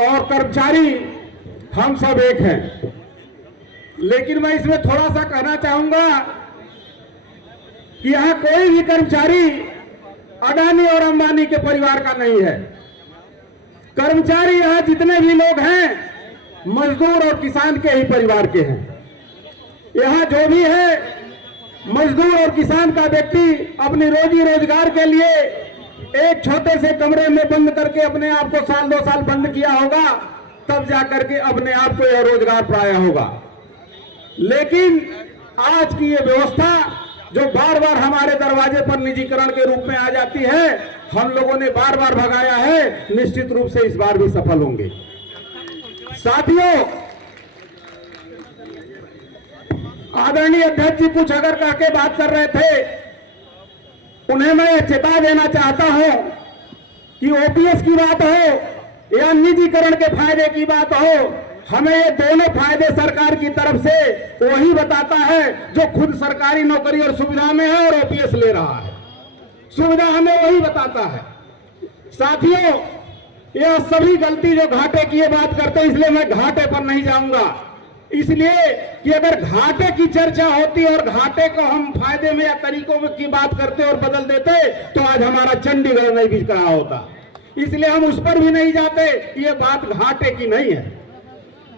और कर्मचारी हम सब एक हैं। लेकिन मैं इसमें थोड़ा सा कहना चाहूंगा कि यहां कोई भी कर्मचारी अडानी और अंबानी के परिवार का नहीं है। कर्मचारी यहां जितने भी लोग हैं मजदूर और किसान के ही परिवार के हैं। यहां जो भी है मजदूर और किसान का व्यक्ति अपनी रोजी रोजगार के लिए एक छोटे से कमरे में बंद करके अपने आप को साल 2 साल बंद किया होगा, तब जाकर के अपने आप को यह रोजगार पाया होगा। लेकिन आज की ये व्यवस्था जो बार बार हमारे दरवाजे पर निजीकरण के रूप में आ जाती है, हम लोगों ने बार बार भगाया है, निश्चित रूप से इस बार भी सफल होंगे। साथियों, आदरणीय अध्यक्ष जी कुछ अगर कह के बात कर रहे थे, उन्हें मैं चेता देना चाहता हूं कि ओपीएस की बात हो या निजीकरण के फायदे की बात हो, हमें ये दोनों फायदे सरकार की तरफ से वही बताता है जो खुद सरकारी नौकरी और सुविधा में है और ओपीएस ले रहा है। सुविधा हमें वही बताता है। साथियों, यह सभी गलती जो घाटे की ये बात करते हैं, इसलिए मैं घाटे पर नहीं जाऊंगा। इसलिए कि अगर घाटे की चर्चा होती और घाटे को हम फायदे में या तरीकों में की बात करते और बदल देते तो आज हमारा चंडीगढ़ नहीं बिक रहा होता। इसलिए हम उस पर भी नहीं जाते। ये बात घाटे की नहीं है।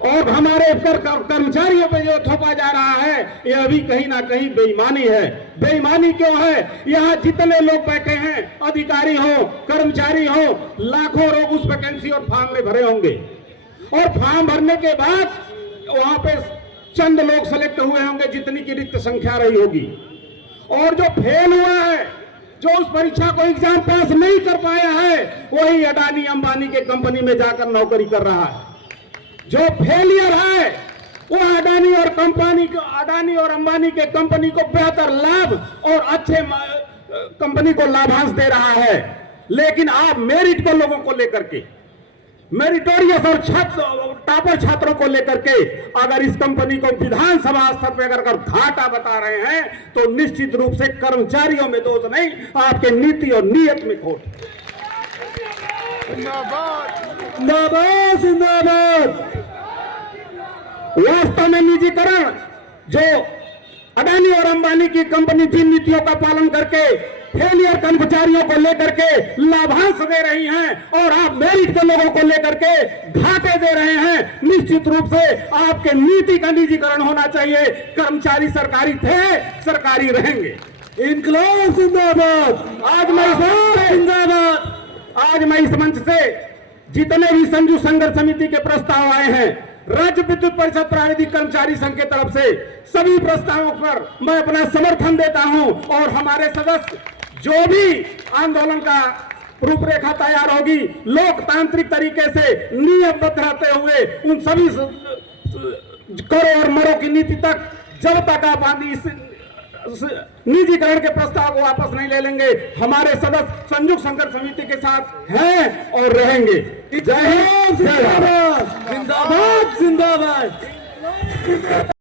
और हमारे कर्मचारियों पर जो थोपा जा रहा है, यह भी कहीं ना कहीं बेईमानी है। बेईमानी क्यों है? यहाँ जितने लोग बैठे हैं, अधिकारी हो, कर्मचारी हो, लाखों लोग उस वैकेंसी और फॉर्म में भरे होंगे और फॉर्म भरने के बाद वहां पे चंद लोग सेलेक्ट हुए होंगे जितनी की रिक्त संख्या रही होगी। और जो फेल हुआ है, जो उस परीक्षा को एग्जाम पास नहीं कर पाया है, वही अडानी अंबानी के कंपनी में जाकर नौकरी कर रहा है। जो फेलियर है वो अडानी और अंबानी के कंपनी को बेहतर लाभ और अच्छे कंपनी को लाभांश दे रहा है। लेकिन आप मेरिट को लोगों को लेकर के, मेरिटोरियस और टॉपर छात्रों को लेकर के अगर इस कंपनी को विधानसभा स्तर पर अगर घाटा बता रहे हैं तो निश्चित रूप से कर्मचारियों में दोष नहीं, आपके नीति और नीयत में खोट। जिंदाबाद जिंदाबाद। वास्तव में निजीकरण जो अडानी और अंबानी की कंपनी जिन नीतियों का पालन करके फेलियर कर्मचारियों को लेकर के लाभांश दे रही हैं और आप मेरिट के लोगों को लेकर के घाटे दे रहे हैं, निश्चित रूप से आपके नीति का निजीकरण होना चाहिए। कर्मचारी सरकारी थे, सरकारी रहेंगे। इनकलाब जिंदाबाद। आज मैं इस मंच से जितने भी संजू संघर्ष समिति के प्रस्ताव आए हैं, राज्य विद्युत परिषद प्राविधिक कर्मचारी संघ के तरफ से सभी प्रस्तावों पर मैं अपना समर्थन देता हूं और हमारे सदस्य जो भी आंदोलन का रूपरेखा तैयार होगी, लोकतांत्रिक तरीके से नियमबद्ध रहते हुए उन सभी करो और मरो की नीति तक, जब तक आप इस निजीकरण के प्रस्ताव को वापस नहीं ले लेंगे, हमारे सदस्य संयुक्त संघर्ष समिति के साथ हैं और रहेंगे। जय हिंद, जिंदाबाद जिंदाबाद।